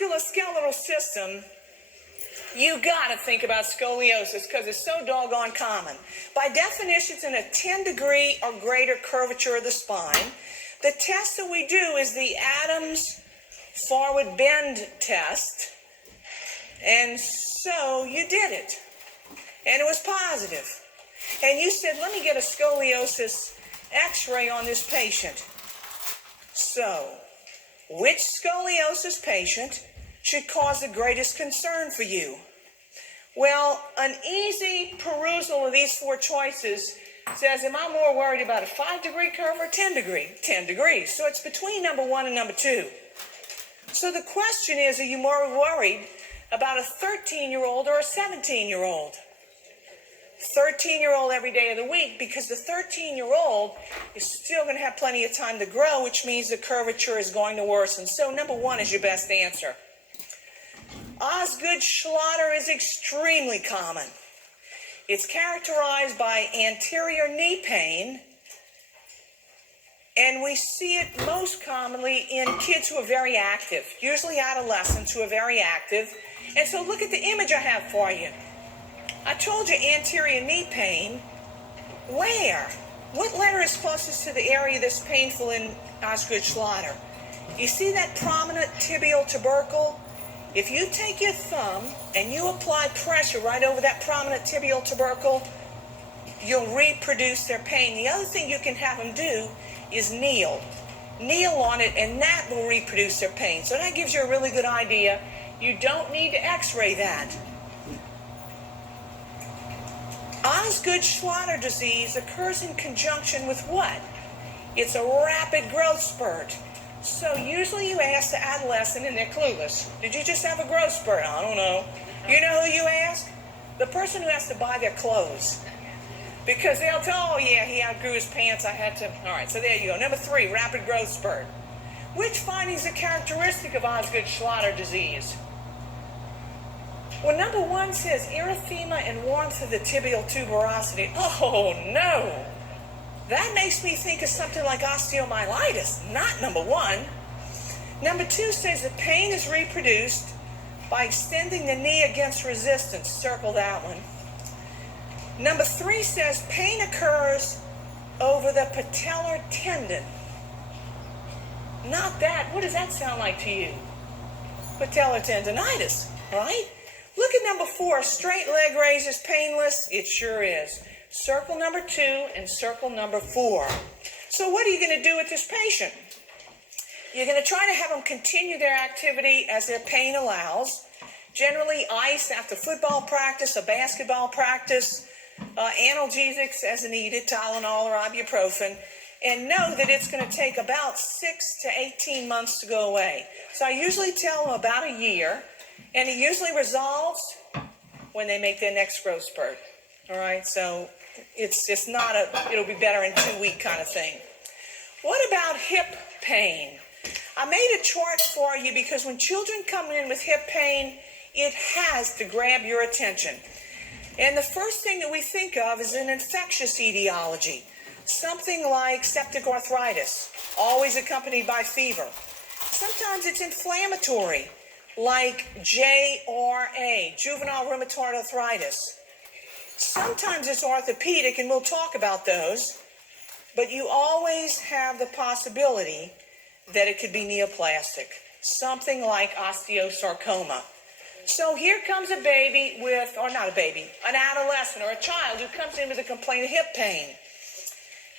musculoskeletal system, you gotta think about scoliosis because it's so doggone common. By definition, it's in a 10-degree or greater curvature of the spine. The test that we do is the Adams forward bend test. And so you did it. And it was positive. And you said, let me get a scoliosis x-ray on this patient. So, which scoliosis patient should cause the greatest concern for you? Well, an easy perusal of these four choices says, am I more worried about a 5-degree curve or 10 degree? 10 degrees. So it's between number 1 and number 2. So the question is, are you more worried about a 13-year-old or a 17-year-old? 13-year-old every day of the week, because the 13-year-old is still going to have plenty of time to grow, which means the curvature is going to worsen. So number 1 is your best answer. Osgood-Schlatter is extremely common. It's characterized by anterior knee pain, and we see it most commonly in kids who are very active, usually adolescents who are very active. And so look at the image I have for you. I told you anterior knee pain. Where? What letter is closest to the area that's painful in Osgood-Schlatter? You see that prominent tibial tubercle? If you take your thumb and you apply pressure right over that prominent tibial tubercle, you'll reproduce their pain. The other thing you can have them do is kneel. Kneel on it, and that will reproduce their pain. So that gives you a really good idea. You don't need to x-ray that. Osgood-Schlatter disease occurs in conjunction with what? It's a rapid growth spurt. So usually you ask the adolescent and they're clueless. Did you just have a growth spurt? I don't know. You know who you ask? The person who has to buy their clothes. Because they'll tell, oh yeah, he outgrew his pants, I had to. All right, so there you go. Number 3, rapid growth spurt. Which findings are characteristic of Osgood-Schlatter disease? Well, number 1 says erythema and warmth of the tibial tuberosity. Oh no! That makes me think of something like osteomyelitis, not number 1. Number 2 says the pain is reproduced by extending the knee against resistance. Circle that one. Number 3 says pain occurs over the patellar tendon. Not that. What does that sound like to you? Patellar tendonitis, right? Look at number 4. Straight leg raise is painless. It sure is. Circle number 2 and circle number 4. So what are you going to do with this patient? You're going to try to have them continue their activity as their pain allows. Generally ice after football practice or basketball practice, analgesics as needed, Tylenol or ibuprofen, and know that it's going to take about 6 to 18 months to go away. So I usually tell them about a year, and it usually resolves when they make their next growth spurt. All right, so it's not it'll be better in 2 week kind of thing. What about hip pain? I made a chart for you because when children come in with hip pain, it has to grab your attention. And the first thing that we think of is an infectious etiology, something like septic arthritis, always accompanied by fever. Sometimes it's inflammatory, like JRA, juvenile rheumatoid arthritis. Sometimes it's orthopedic, and we'll talk about those, but you always have the possibility that it could be neoplastic, something like osteosarcoma. So here comes a baby with, or not a baby, an adolescent or a child who comes in with a complaint of hip pain.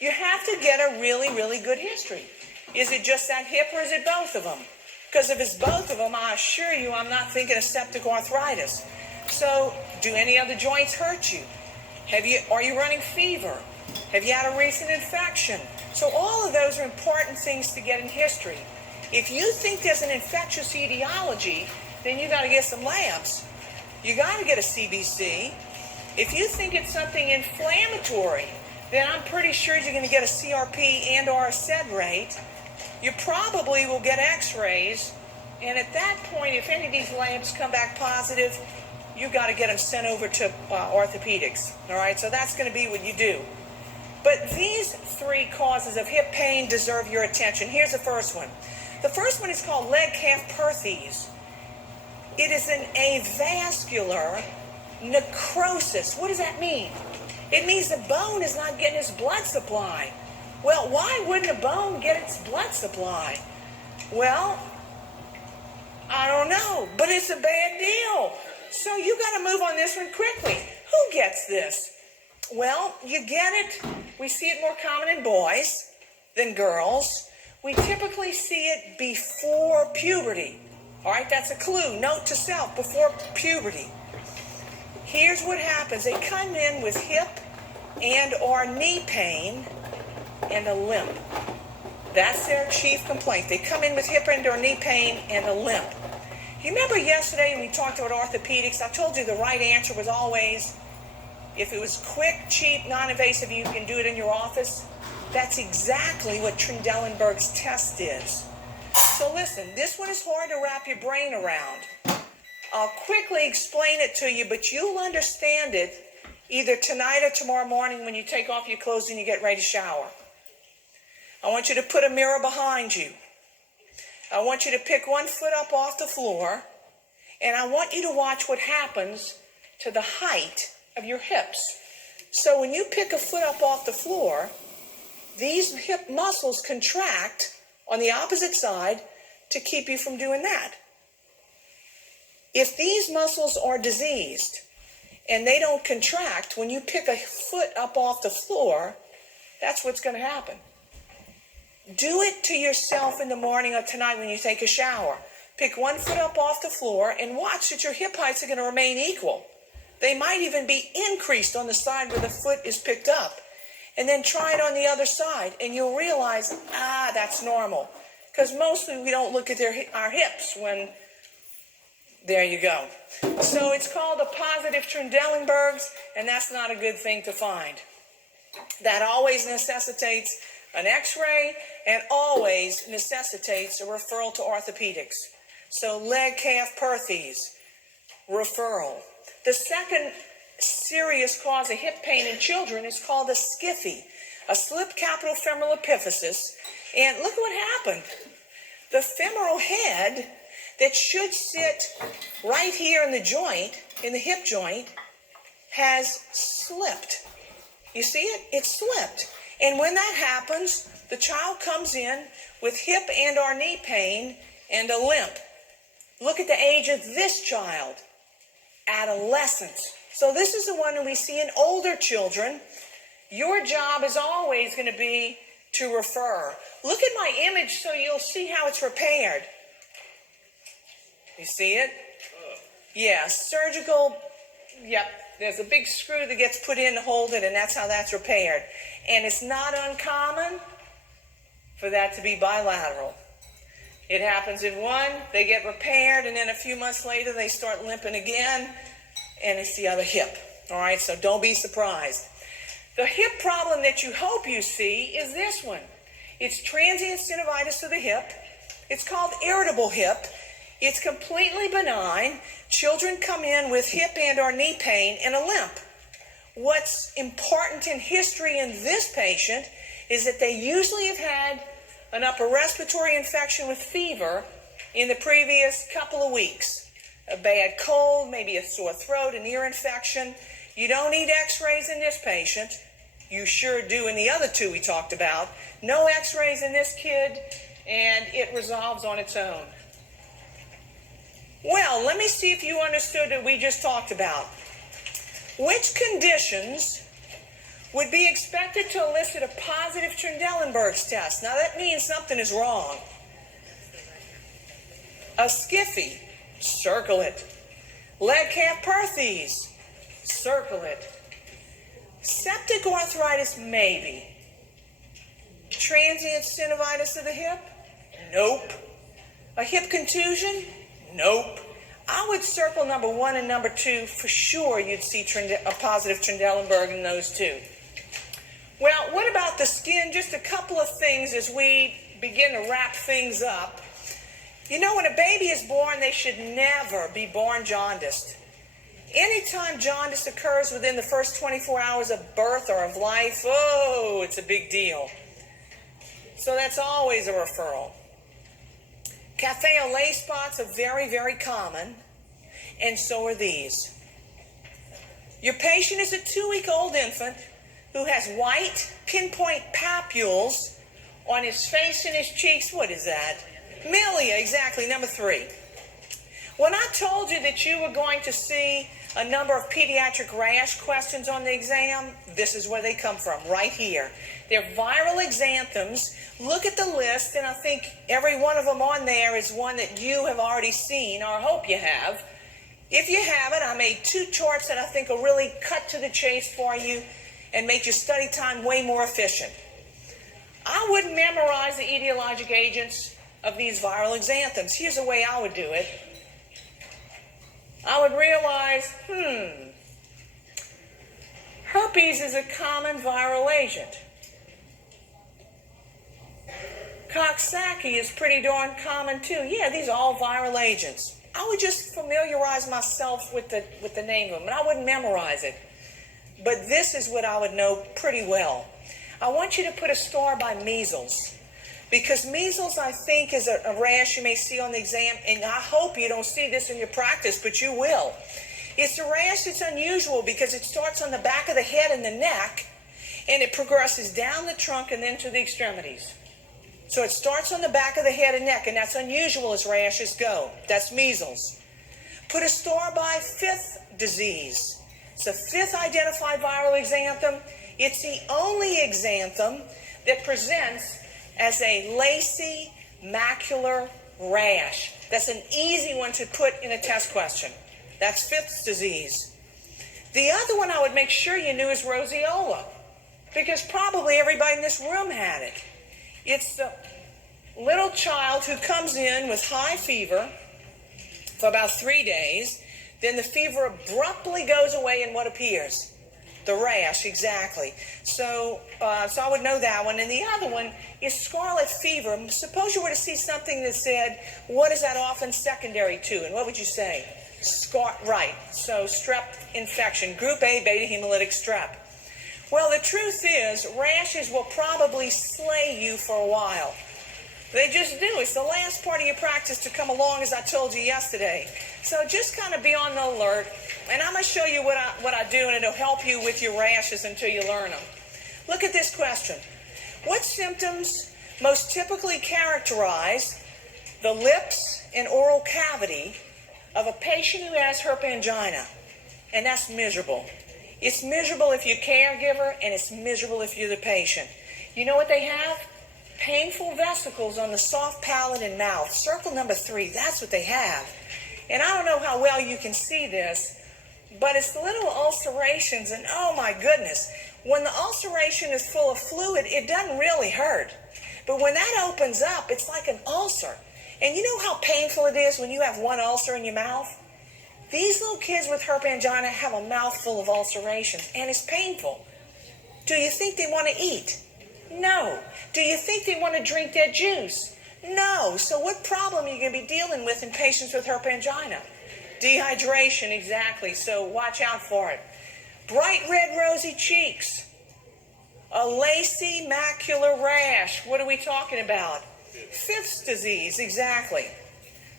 You have to get a really, really good history. Is it just that hip or is it both of them? Because if it's both of them, I assure you I'm not thinking of septic arthritis. So, do any other joints hurt you? Are you running fever? Have you had a recent infection? So all of those are important things to get in history. If you think there's an infectious etiology, then you got to get some labs. You got to get a CBC. If you think it's something inflammatory, then I'm pretty sure you're going to get a CRP and or a SED rate. You probably will get x-rays, and at that point, if any of these labs come back positive, you've got to get them sent over to orthopedics. All right, so that's going to be what you do. But these 3 causes of hip pain deserve your attention. Here's the first one. The first one is called leg calf perthes. It is an avascular necrosis. What does that mean? It means the bone is not getting its blood supply. Well, why wouldn't a bone get its blood supply? Well, I don't know, but it's a bad deal. So you got to move on this one quickly. Who gets this? Well, you get it. We see it more common in boys than girls. We typically see it before puberty. All right, that's a clue. Note to self, before puberty. Here's what happens. They come in with hip and or knee pain and a limp. That's their chief complaint. They come in with hip and or knee pain and a limp. You remember yesterday when we talked about orthopedics, I told you the right answer was always, if it was quick, cheap, non-invasive, you can do it in your office. That's exactly what Trendelenburg's test is. So listen, this one is hard to wrap your brain around. I'll quickly explain it to you, but you'll understand it either tonight or tomorrow morning when you take off your clothes and you get ready to shower. I want you to put a mirror behind you. I want you to pick one foot up off the floor, and I want you to watch what happens to the height of your hips. So when you pick a foot up off the floor, these hip muscles contract on the opposite side to keep you from doing that. If these muscles are diseased and they don't contract when you pick a foot up off the floor, that's what's going to happen. Do it to yourself in the morning or tonight when you take a shower. Pick one foot up off the floor and watch that your hip heights are going to remain equal. They might even be increased on the side where the foot is picked up. And then try it on the other side and you'll realize, that's normal. Because mostly we don't look at our hips when, there you go. So it's called a positive Trendelenburg's, and that's not a good thing to find. That always necessitates an x-ray and always necessitates a referral to orthopedics. So leg calf perthes, referral. The second serious cause of hip pain in children is called a SCFE, a slip capital femoral epiphysis. And look what happened. The femoral head that should sit right here in the joint, in the hip joint, has slipped. You see it? It slipped. And when that happens, the child comes in with hip and or knee pain and a limp. Look at the age of this child, adolescence. So this is the one that we see in older children. Your job is always going to be to refer. Look at my image so you'll see how it's repaired. You see it? Yeah, surgical, yep. There's a big screw that gets put in to hold it, and that's how that's repaired. And it's not uncommon for that to be bilateral. It happens in one, they get repaired, and then a few months later they start limping again, and it's the other hip. All right, so don't be surprised. The hip problem that you hope you see is this one. It's transient synovitis of the hip. It's called irritable hip. It's completely benign. Children come in with hip and or knee pain and a limp. What's important in history in this patient is that they usually have had an upper respiratory infection with fever in the previous couple of weeks. A bad cold, maybe a sore throat, an ear infection. You don't need x-rays in this patient. You sure do in the other two we talked about. No x-rays in this kid, and it resolves on its own. Well, let me see if you understood what we just talked about. Which conditions would be expected to elicit a positive Trendelenburg's test? Now that means something is wrong. A SCFE, circle it. Leg calf perthes, circle it. Septic arthritis, maybe. Transient synovitis of the hip? Nope. A hip contusion? Nope. I would circle number 1 and number 2 for sure. You'd see a positive Trendelenburg in those two. Well, what about the skin? Just a couple of things as we begin to wrap things up. You know, when a baby is born, they should never be born jaundiced. Anytime jaundice occurs within the first 24 hours of birth or of life, oh, it's a big deal. So that's always a referral. Café au lait spots are very, very common. and so are these. Your patient is a 2-week-old infant who has white pinpoint papules on his face and his cheeks. What is that? Milia, exactly, number 3. When I told you that you were going to see a number of pediatric rash questions on the exam, this is where they come from, right here. They're viral exanthems. Look at the list, and I think every one of them on there is one that you have already seen, or I hope you have. If you haven't, I made 2 charts that I think will really cut to the chase for you and make your study time way more efficient. I wouldn't memorize the etiologic agents of these viral exanthems. Here's the way I would do it. I would realize, herpes is a common viral agent. Coxsackie is pretty darn common too. Yeah, these are all viral agents. I would just familiarize myself with the name of them, and I wouldn't memorize it. But this is what I would know pretty well. I want you to put a star by measles, because measles, I think, is a rash you may see on the exam, and I hope you don't see this in your practice, but you will. It's a rash that's unusual because it starts on the back of the head and the neck, and it progresses down the trunk and then to the extremities. So it starts on the back of the head and neck, and that's unusual as rashes go. That's measles. Put a star by fifth disease. It's the 5th identified viral exanthem. It's the only exanthem that presents as a lacy macular rash. That's an easy one to put in a test question. That's 5th disease. The other one I would make sure you knew is roseola, because probably everybody in this room had it. It's the little child who comes in with high fever for about 3 days. Then the fever abruptly goes away and what appears? The rash, exactly. So I would know that one. And the other one is scarlet fever. Suppose you were to see something that said, what is that often secondary to? And what would you say? Right. So strep infection, group A beta hemolytic strep. Well, the truth is, rashes will probably slay you for a while. They just do. It's the last part of your practice to come along, as I told you yesterday. So just kind of be on the alert. And I'm going to show you what I do, and it'll help you with your rashes until you learn them. Look at this question. What symptoms most typically characterize the lips and oral cavity of a patient who has herpes angina? And that's miserable. It's miserable if you're a caregiver, and it's miserable if you're the patient. You know what they have? Painful vesicles on the soft palate and mouth. Circle number 3, that's what they have. And I don't know how well you can see this, but it's the little ulcerations, and oh my goodness, when the ulceration is full of fluid, it doesn't really hurt. But when that opens up, it's like an ulcer. And you know how painful it is when you have one ulcer in your mouth? These little kids with herpes angina have a mouthful of ulcerations, and it's painful. Do you think they want to eat? No. Do you think they want to drink their juice? No. So what problem are you going to be dealing with in patients with herpes angina? Dehydration, exactly. So watch out for it. Bright red rosy cheeks. A lacy macular rash. What are we talking about? 5th disease, exactly.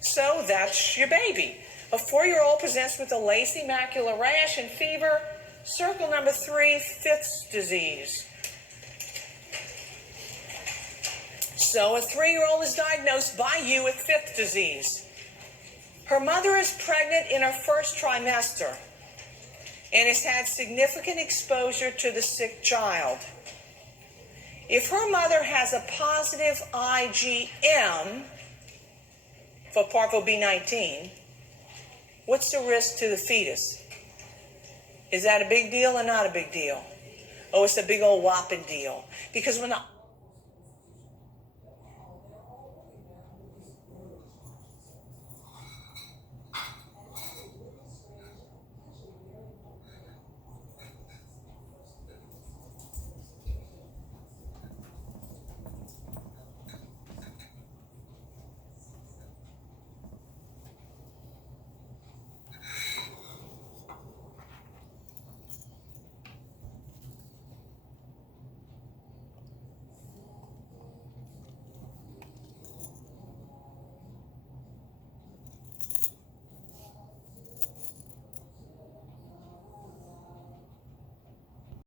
So that's your baby. A 4-year-old presents with a lacy macular rash and fever. Circle number 3, 5th disease. So a 3-year-old is diagnosed by you with 5th disease. Her mother is pregnant in her first trimester and has had significant exposure to the sick child. If her mother has a positive IgM for Parvo B19, what's the risk to the fetus? Is that a big deal or not a big deal? Oh, it's a big old whopping deal. Because when the